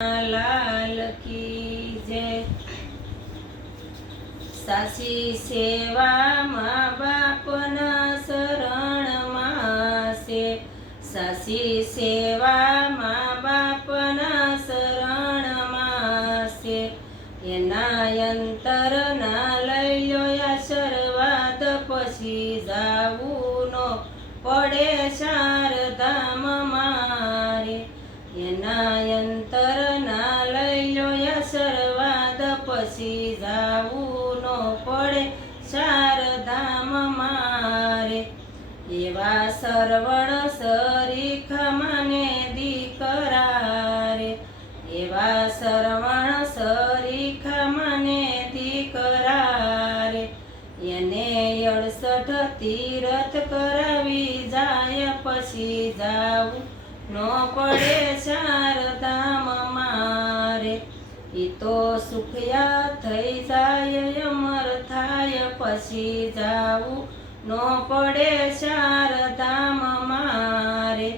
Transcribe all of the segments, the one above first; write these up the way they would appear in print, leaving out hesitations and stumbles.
लाल की जय। सासी सेवा माँ बापना शरण मासे, सासी सेवा माँ बापना शरण मासे। एना यंतर ना लई लो आशीर्वाद पछी जावू नो पड़े शारदाम मारे। एना यंतर ना लई लो आशीर्वाद पछी जावू नो पड़े शारदाम मारे। एवा सरवण सरीखा माने दीकरा रे, एवा सरवण सरीखा माने दीकरा रे। એને 68 તીરથ કરાવી જાય પછી જાવું નો પડે ચારધામ મારે। ઈ તો સુખિયા થઈ જાય અમર થાય પછી જાવું નો પડે ચારધામ મારે।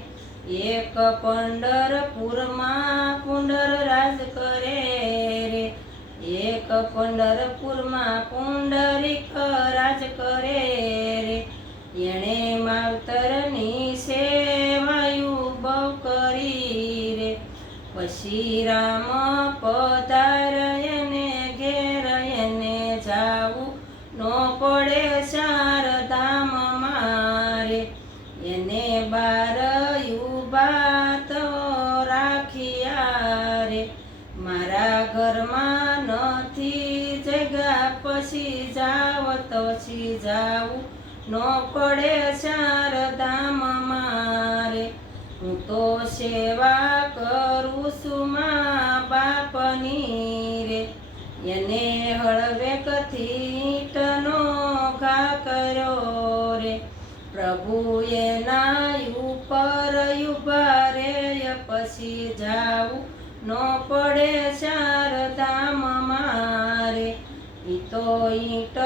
એક પંઢરપુરમાં પુંડર રાજ કરે રે, એક પંઢરપુરમાં પુંડરીક રાજ કરે રે। એણે માવતરની સેવાયું બહુ કરી રે, પછી રામ પધારે એને ઘેર એને જાવું નો પડે ચારધામ મારે। એને બારયું બાત રાખ્યા રે, મારા ઘરમાં નથી જગ્યા પછી જાવ તછી જાવું નો પડે ચારધામ મારે। હું તો સેવા કરું છું મા બાપની રે, એને હળવેકથી ઈંટનો ઘા કર્યો રે। પ્રભુ એના ઉપર ઉભા રે પછી જાવું નો પડે ચારધામ મારે। ઈ તો ઈંટ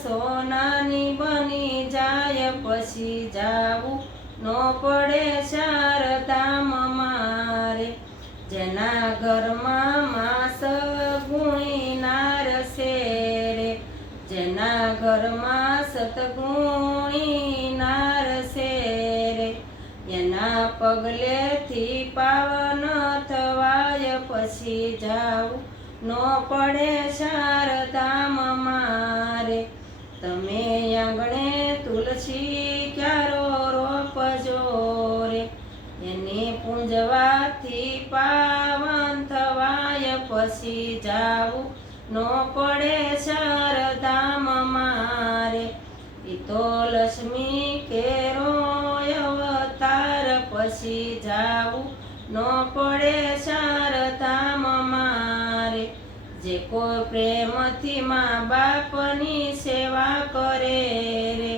સોનાની બની જાય પછી જાવું નો પડે ચારધામ મારે। જેના ઘરમાં માસ ગુણી નારસે રે, જેના ઘરમાં સતગુણી નારસે રે। એના પગલેથી પાવન થવાય પછી જાવું નો પડે ચારધામ મારે। તમે આંગણે તુલસી ક્યારો રોપજો રે, એને પૂંજવાથી પાવન થવાય પછી જાવું નો પડે ચારધામ મારે। ઈ તો લક્ષ્મી કેરો અવતાર પછી જાવું નો પડે ચારધામ મારે। જે કોઈ પ્રેમથી મા બાપની સેવા કરે રે,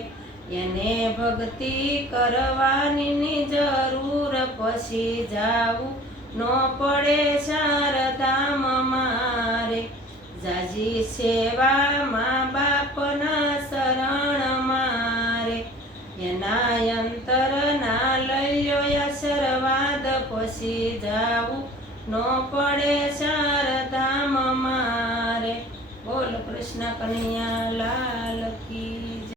એને ભક્તિ કરવાની જરૂર પછી જાવું નો પડે ચારધામ મારે। જાજી સેવા મા બાપના શરણ મારે, એના અંતર ના લઈ લો આશીર્વાદ પછી જાવું નો પડે ચારધામ મારે। બોલ કૃષ્ણ કનૈયા લાલ।